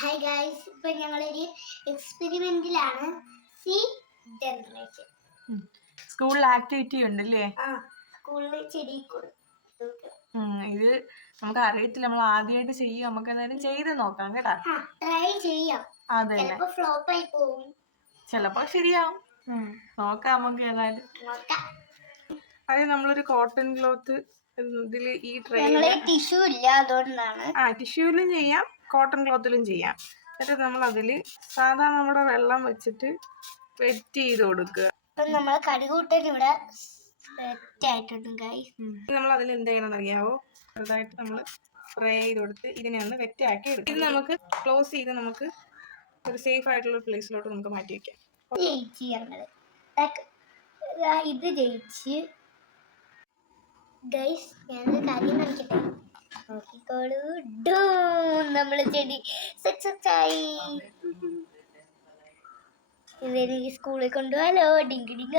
Hi guys ഇപ്പൊ ഞങ്ങളൊരു എക്സ്പെരിമെന്റിലാണ് സി ജനറേഷൻ സ്കൂളിൽ ആക്ടിവിറ്റി ഉണ്ട് അല്ലേ സ്കൂളിൽ ചെടി ഇത് നമുക്ക് അറിയത്തില്ല. നമ്മൾ ആദ്യമായിട്ട് ചെയ്യും നമുക്ക് എന്തായാലും ചെയ്ത് നോക്കാം കേട്ടാ. ട്രൈ ചെയ്യാം. അതെ ഫ്ലോപ്പ് ആയി പോകും ചിലപ്പോ ശരിയാവും. നോക്കാം നമുക്ക് ഏതായാലും അത് നമ്മളൊരു കോട്ടൺ ക്ലോത്ത് ഇതിൽ ഈ ട്രൈ ടിഷ്യൂ ഇല്ല അതുകൊണ്ടാണ്. ആ ടിഷ്യൂലും ചെയ്യാം. കോട്ടൺ ക്ലോത്തിലും ചെയ്യാം. എന്നിട്ട് നമ്മൾ അതിൽ സാധാരണ നമ്മുടെ വെള്ളം വെച്ചിട്ട് വെറ്റ് ചെയ്ത് കൊടുക്കുക. നമ്മൾ കടികൂട്ടൻ ഇവിടെ നമ്മൾ അതിൽ എന്ത് ചെയ്യണം അറിയാവോ? ചെറുതായിട്ട് നമ്മൾ സ്പ്രേ ചെയ്ത് കൊടുത്ത് ഇതിനെ ഒന്ന് വെറ്റ് ആക്കി എടുക്കും. ഇത് നമുക്ക് ക്ലോസ് ചെയ്ത് നമുക്ക് ഒരു സേഫ് ആയിട്ടുള്ള പ്ലേസിലോട്ട് നമുക്ക് മാറ്റി വെക്കാം. ജയിച്ച് ഇത് ജയിച്ച്. ഗൈസ് ഞാൻ കാര്യം കാണിക്കട്ടെ നോക്കിക്കോളൂ ഡൂ നമ്മൾ ചെടി സക്സസ് ആയി. ഇവർ സ്കൂളിൽ കൊണ്ടുപോകാലോ ഡിങ്കി ഡിങ്ക.